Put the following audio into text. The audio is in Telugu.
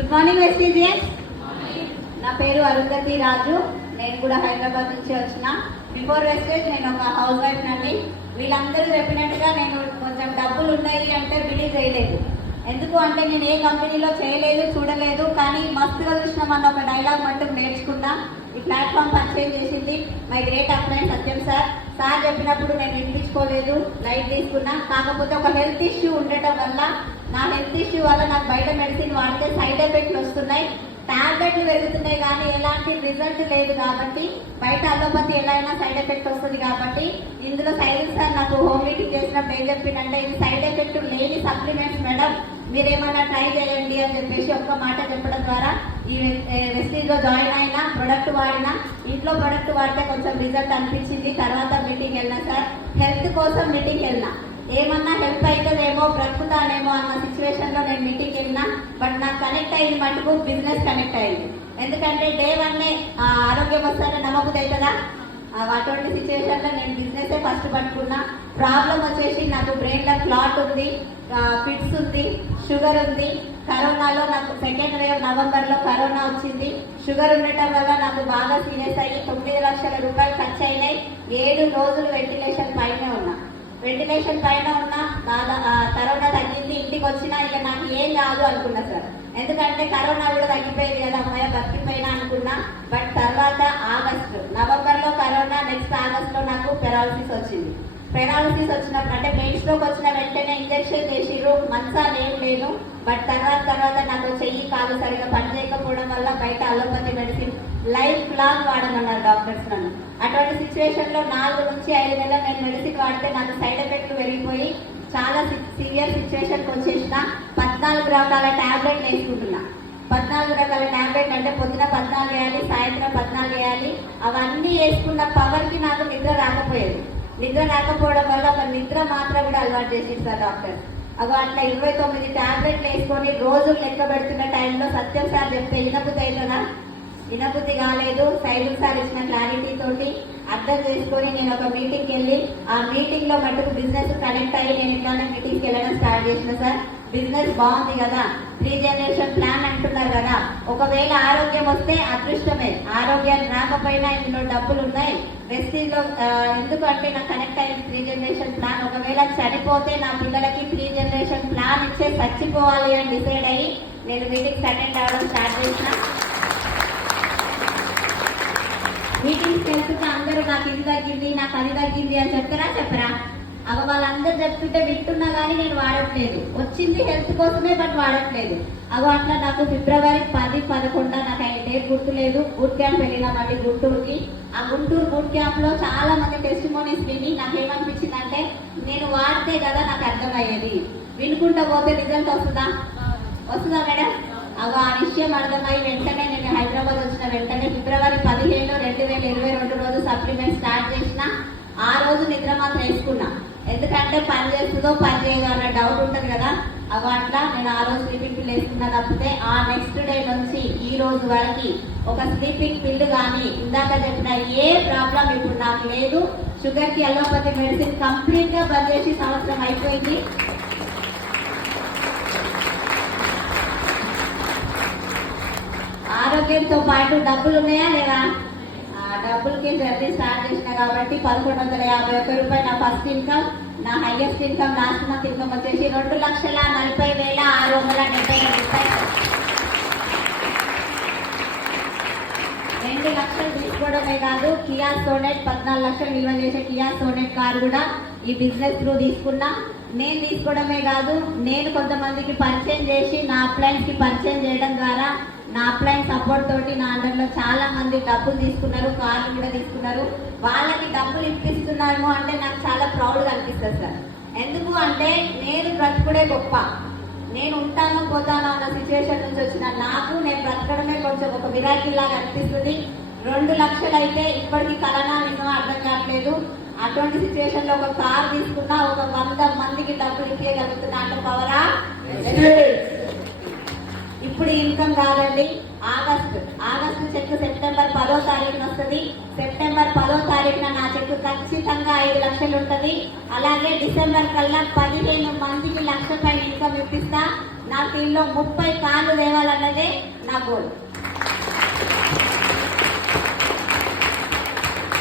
Good morning వెస్టీజియన్స్. నా పేరు అరుంధతి రాజు. నేను కూడా హైదరాబాద్ నుంచి వచ్చిన. బిఫోర్ వెస్టేజ్ నేను ఒక హౌస్ వైఫ్ నండి. వీళ్ళందరూ చెప్పినట్టుగా నేను కొంచెం డబ్బులు ఉన్నాయి అంటే బిలీవ్ చేయలేదు. ఎందుకు అంటే నేను ఏ కంపెనీలో చేయలేదు, చూడలేదు. కానీ మస్తుగా చూసినామన్న ఒక డైలాగ్ మట్టుకు నేర్చుకున్నా. ఈ ప్లాట్ఫామ్ పర్చేజ్ చేసింది my great upline Satyam sir. Sir చెప్పినప్పుడు నేను వినిపించుకోలేదు, లైట్ తీసుకున్నా. కాకపోతే ఒక హెల్త్ ఇష్యూ ఉండటం వల్ల, నా హెల్త్ ఇష్యూ వల్ల నాకు బయట మెడిసిన్ వాడితే సైడ్ ఎఫెక్ట్లు వస్తున్నాయి, టాబ్లెట్లు పెరుగుతున్నాయి, కానీ ఎలాంటి రిజల్ట్ లేదు. కాబట్టి బయట అలోపతి ఎలా అయినా సైడ్ ఎఫెక్ట్ వస్తుంది. కాబట్టి ఇందులో సైలెన్స్ సార్ నాకు హోమ్ మీటింగ్ చేసినప్పుడు ఏం చెప్పిందంటే, ఇది సైడ్ ఎఫెక్ట్ లేని సప్లిమెంట్స్ మేడం, మీరేమన్నా ట్రై చేయండి అని చెప్పేసి ఒక్క మాట చెప్పడం ద్వారా ఈ వెస్టీజ్ లో జాయిన్ అయినా, ప్రొడక్ట్ వాడినా, ఇంట్లో ప్రొడక్ట్ వాడితే కొంచెం రిజల్ట్ అనిపించింది. తర్వాత మీటింగ్ వెళ్ళినా సార్, హెల్త్ కోసం మీటింగ్ వెళ్ళినా, ఏమన్నా హెల్ప్ అవుతుందేమో, బ్రతుకుతానేమో అన్న సిచ్యువేషన్ లో నేను మీటింగ్ వెళ్ళినా. బట్ నాకు కనెక్ట్ అయింది మటుకు బిజినెస్ కనెక్ట్ అయింది. ఎందుకంటే డే 1 ఆరోగ్యం వస్తారని నమ్మకం అవుతుందా? అటువంటి సిచ్యువేషన్ లో నేను బిజినెస్ ఫస్ట్ పట్టుకున్నా. ప్రాబ్లం వచ్చేసి నాకు బ్రెయిన్ లో క్లాట్ ఉంది, ఫిట్స్ ఉంది, షుగర్ ఉంది. కరోనాలో నాకు సెకండ్ వేవ్ నవంబర్ లో కరోనా వచ్చింది. షుగర్ ఉండటం వల్ల నాకు బాగా సీరియస్ అయ్యి 9 లక్షల రూపాయలు ఖర్చు అయినాయి. 7 రోజులు వెంటిలేషన్ పైన ఉన్నా. కరోనా తగ్గింది, ఇంటికి వచ్చినా ఇక నాకు ఏం కాదు అనుకున్నా సార్. ఎందుకంటే కరోనా కూడా తగ్గిపోయింది కదా, అమ్మాయి బతికిపోయినా అనుకున్నా. బట్ తర్వాత నవంబర్ లో కరోనా, నెక్స్ట్ ఆగస్ట్ లో నాకు పెరాలసిస్ వచ్చింది. పెరాలసిస్ వచ్చినప్పుడు అంటే బ్రెయిన్ స్ట్రోక్ వచ్చిన వెంటనే ఇంజెక్షన్ చేసిర్రు, మంచాలు ఏం లేను. బట్ తర్వాత నాకు చెయ్యి కాలు సరిగా పనిచేయకపోవడం వల్ల బయట అలోపతి మెడిసిన్ లైఫ్ లాంగ్ వాడమన్నారు డాక్టర్స్ నన్ను. అటువంటి సిచ్యువేషన్ లో 4 నుంచి 5 నెలలు నేను మెడిసిన్ వాడితే నాకు సైడ్ ఎఫెక్ట్లు పెరిగిపోయి చాలా సివియర్ సిచ్యువేషన్ కి వచ్చేసిన. 14 రకాల టాబ్లెట్లు వేసుకుంటున్నా. 14 రకాల టాబ్లెట్ అంటే పొద్దున 14 వేయాలి, సాయంత్రం 14 వేయాలి. అవన్నీ వేసుకున్న పవర్ కి నాకు నిద్ర రాకపోయేది. నిద్ర రాకపోవడం వల్ల ఒక నిద్ర మాత్ర కూడా అలవాటు చేసింది సార్ డాక్టర్. అట్లా 29 టాబ్లెట్లు వేసుకొని రోజులు లెక్క పెడుతున్న టైంలో సత్యం సార్ చెప్తే వినబుద్ధి అవుతుందా? వినబుద్ధి కాలేదు. సైలు సార్ ఇచ్చిన క్లారిటీ తోటి అర్థం చేసుకొని నేను ఒక మీటింగ్కి వెళ్ళి, ఆ మీటింగ్ లో మటుకు బిజినెస్ కనెక్ట్ అయ్యి నేను ఇట్లానే మీటింగ్కి వెళ్ళడం స్టార్ట్ చేసిన సార్. బిజినెస్ బాగుంది కదా, 3 జనరేషన్ ప్లాన్ అంటున్నారు కదా. ఒకవేళ ఆరోగ్యం వస్తే అదృష్టమే, ఆరోగ్యాలు రాకపోయినా ఇందులో డబ్బులు ఉన్నాయి. వెస్టీజ్ లో ఎందుకంటే నాకు కనెక్ట్ అయ్యింది 3 జనరేషన్ ప్లాన్. ఒకవేళ చనిపోతే నా పిల్లలకి 3 జనరేషన్ ప్లాన్ ఇచ్చే చచ్చిపోవాలి అని డిసైడ్ అయ్యి నేను మీటింగ్స్ అటెండ్ అవ్వడం స్టార్ట్ చేసిన. మీటింగ్స్ వెళ్తుంటే అందరూ నాకు ఇది తగ్గింది, నాకు అది తగ్గింది అని చెప్పరా? వాళ్ళందరూ చెప్తుంటే వింటున్నా కానీ నేను వాడట్లేదు. వచ్చింది హెల్త్ కోసమే, బట్ వాడట్లేదు. అట్లా నాకు ఫిబ్రవరి 10, 11 నాకు డేట్ గుర్తులేదు, బూట్ క్యాంప్ వెళ్ళినామండి గుంటూరుకి. ఆ గుంటూరు బూట్ క్యాంప్ లో చాలా మంది టెస్టిమోనీస్ విని నాకేమనిపించింది అంటే, నేను వాడితే కదా నాకు అర్థమయ్యేది, వినుకుంటా పోతే రిజల్ట్ వస్తుందా మేడం? ఆ విషయం అర్థమై వెంటనే నేను హైదరాబాద్ వచ్చిన వెంటనే ఫిబ్రవరి 15, 2022 రోజు సప్లిమెంట్ స్టార్ట్ చేసిన. ఆ రోజు నిద్ర మాత్రం వేసుకున్నా. ఎందుకంటే పని చేస్తుందో పని చేయదో అన్న డౌట్ ఉంటుంది కదా. అట్లా నేను ఆ రోజు స్లీపింగ్ పిల్ వేసుకున్నా. తప్పితే ఆ నెక్స్ట్ డే నుంచి ఈ రోజు వరకు ఒక స్లీపింగ్ పిల్ కానీ, ఇందాక చెప్పిన ఏ ప్రాబ్లం ఇప్పుడు నాకు లేదు. షుగర్ కి అలోపతి మెడిసిన్ కంప్లీట్ గా బంద్ చేసి సంవత్సరం అయిపోయింది. ఆరోగ్యంతో పాటు డబ్బులు ఉన్నాయా లేవా? డబ్బులకి జర్నీ స్టార్ట్ చేసిన కాబట్టి 1151 రూపాయలు నా ఫస్ట్ ఇన్కమ్. నా highest income last month income వచ్చేసి 2,40,672 రూపాయలు. 2 లక్షలు తీసుకోవడమే కాదు, కియా సోనెట్ 14 లక్షలు విలువ చేసే కియా సోనెట్ కార్ కూడా ఈ బిజినెస్ త్రూ తీసుకున్నా. నేను తీసుకోవడమే కాదు, నేను కొంతమందికి పరిచయం చేసి నా అప్లైన్స్ కి పరిచయం చేయడం ద్వారా నా అప్లైన్ సపోర్ట్ తోటి నా అండర్లో చాలా మంది డబ్బులు తీసుకున్నారు, కార్లు కూడా తీసుకున్నారు. వాళ్ళకి డబ్బులు ఇప్పిస్తున్నాము అంటే నాకు చాలా ప్రౌడ్గా అనిపిస్తుంది సార్. ఎందుకు అంటే నేను బ్రతుకుడే గొప్ప, నేను ఉంటానో పోతానో అన్న సిచ్యువేషన్ నుంచి వచ్చిన నాకు నేను బ్రతకడమే కొంచెం ఒక మిరాకిల్ లాగా అనిపిస్తుంది. 2 లక్షలు అయితే ఇప్పటికీ కలనా నిన్నో అర్థం కావట్లేదు. అటువంటి సిచ్యువేషన్ లో ఒక కార్ తీసుకున్నా, ఒక 100 మందికి డబ్బులు ఇప్పగలుగుతున్నా అంటే పవరా? ఇప్పుడు ఇన్కమ్ కాదండి. ఆగస్టు చెక్ సెప్టెంబర్ 10వ తారీఖున వస్తుంది. సెప్టెంబర్ 10వ తారీఖున నా చెక్ ఖచ్చితంగా 5 లక్షలు ఉంటుంది. అలాగే డిసెంబర్ కల్లా 15 మందికి 1,00,000 ఇన్కమ్ ఇప్పిస్తా. నా టీంలో 30 కార్లు తేవాలన్నదే నా గోల్.